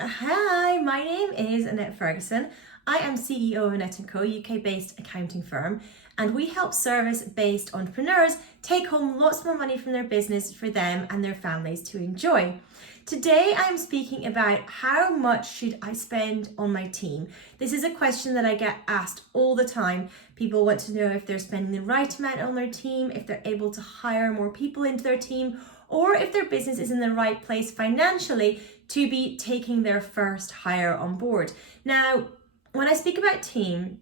Hi, my name is Annette Ferguson. I am CEO of Annette & Co, UK-based accounting firm, and we help service-based entrepreneurs take home lots more money from their business for them and their families to enjoy. Today, I'm speaking about how much should I spend on my team. This is a question that I get asked all the time. People want to know if they're spending the right amount on their team, if they're able to hire more people into their team, or if their business is in the right place financially to be taking their first hire on board. Now, when I speak about team,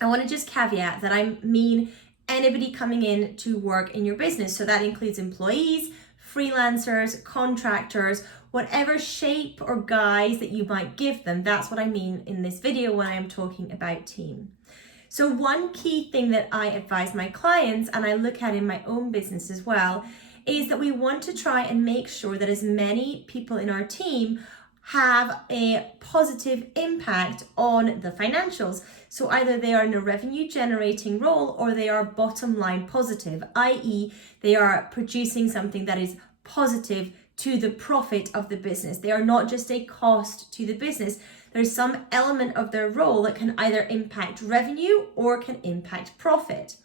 I want to just caveat that I mean anybody coming in to work in your business. So that includes employees, freelancers, contractors, whatever shape or guise that you might give them. That's what I mean in this video when I am talking about team. So one key thing that I advise my clients, and I look at in my own business as well, is that we want to try and make sure that as many people in our team have a positive impact on the financials. So either they are in a revenue generating role or they are bottom line positive, i.e. they are producing something that is positive to the profit of the business. They are not just a cost to the business. There's some element of their role that can either impact revenue or can impact profit.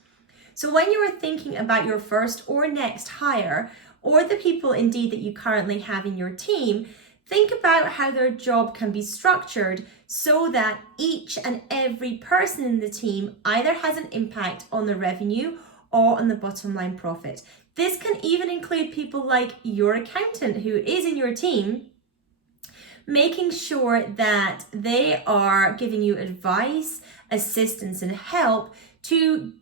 So when you are thinking about your first or next hire, or the people indeed that you currently have in your team, think about how their job can be structured so that each and every person in the team either has an impact on the revenue or on the bottom line profit. This can even include people like your accountant who is in your team, making sure that they are giving you advice, assistance, and help to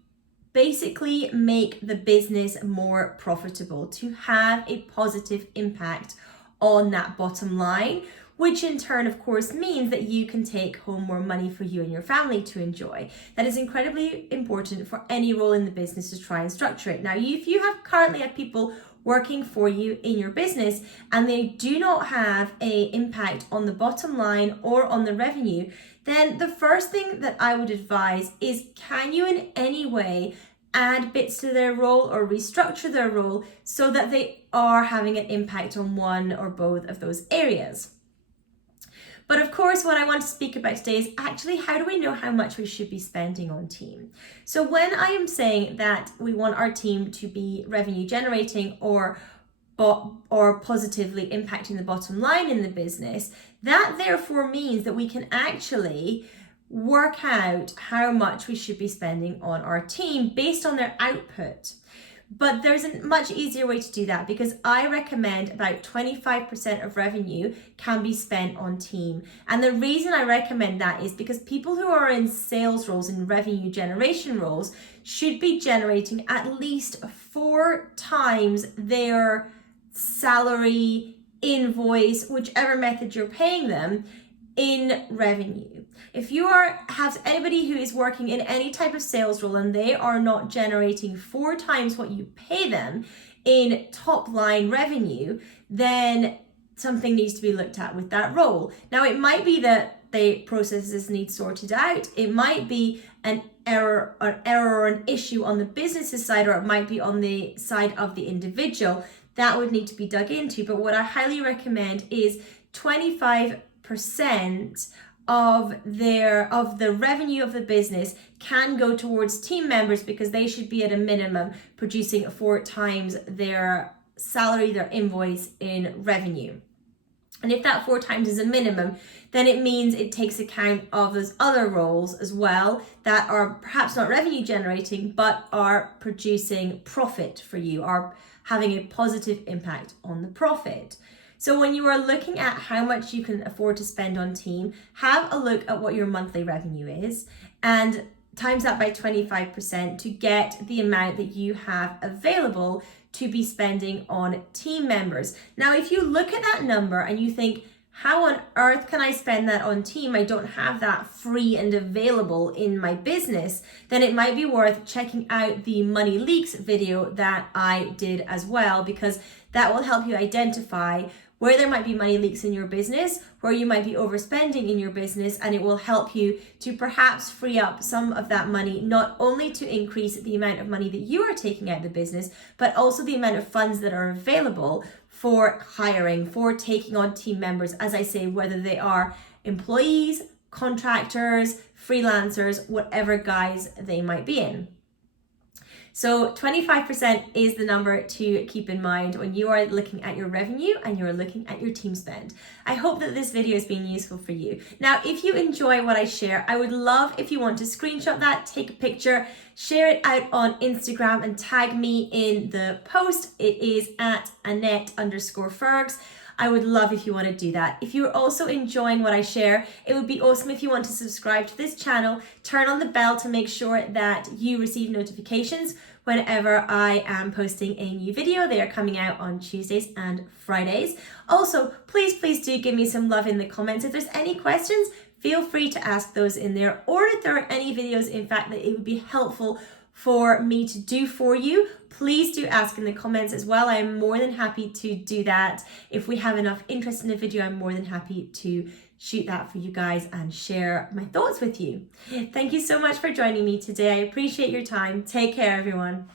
basically make the business more profitable, to have a positive impact on that bottom line, which in turn, of course, means that you can take home more money for you and your family to enjoy. That is incredibly important for any role in the business to try and structure it. Now, if you currently have people working for you in your business and they do not have an impact on the bottom line or on the revenue, then the first thing that I would advise is, can you in any way add bits to their role or restructure their role so that they are having an impact on one or both of those areas? But of course, what I want to speak about today is actually how do we know how much we should be spending on team? So when I am saying that we want our team to be revenue generating or positively impacting the bottom line in the business, that therefore means that we can actually work out how much we should be spending on our team based on their output. But there's a much easier way to do that, because I recommend about 25% of revenue can be spent on team. And the reason I recommend that is because people who are in sales roles, in revenue generation roles, should be generating at least 4 times their salary, invoice, whichever method you're paying them, in revenue. If you have anybody who is working in any type of sales role and they are not generating 4 times what you pay them in top line revenue, then something needs to be looked at with that role. Now, it might be that the processes need sorted out. It might be an error or an issue on the business's side, or it might be on the side of the individual. That would need to be dug into. But what I highly recommend is 25% of the revenue of the business can go towards team members, because they should be at a minimum producing 4 times their salary, their invoice in revenue. And if that 4 times is a minimum, then it means it takes account of those other roles as well that are perhaps not revenue generating, but are producing profit for you, are having a positive impact on the profit. So when you are looking at how much you can afford to spend on team, have a look at what your monthly revenue is and times that by 25% to get the amount that you have available to be spending on team members. Now, if you look at that number and you think, how on earth can I spend that on team? I don't have that free and available in my business. Then it might be worth checking out the Money Leaks video that I did as well, because that will help you identify where there might be money leaks in your business, where you might be overspending in your business, and it will help you to perhaps free up some of that money, not only to increase the amount of money that you are taking out of the business, but also the amount of funds that are available for hiring, for taking on team members, as I say, whether they are employees, contractors, freelancers, whatever guise they might be in. So 25% is the number to keep in mind when you are looking at your revenue and you're looking at your team spend. I hope that this video has been useful for you. Now, if you enjoy what I share, I would love if you want to screenshot that, take a picture, share it out on Instagram and tag me in the post. It is at Annette_Fergs. I would love if you want to do that. If you're also enjoying what I share, it would be awesome if you want to subscribe to this channel, turn on the bell to make sure that you receive notifications whenever I am posting a new video. They are coming out on Tuesdays and Fridays. Also, please do give me some love in the comments. If there's any questions, feel free to ask those in there, or if there are any videos, in fact, that it would be helpful for me to do for you, please do ask in the comments as well. I'm more than happy to do that. If we have enough interest in the video, I'm more than happy to shoot that for you guys and share my thoughts with you. Thank you so much for joining me today. I appreciate your time. Take care, everyone.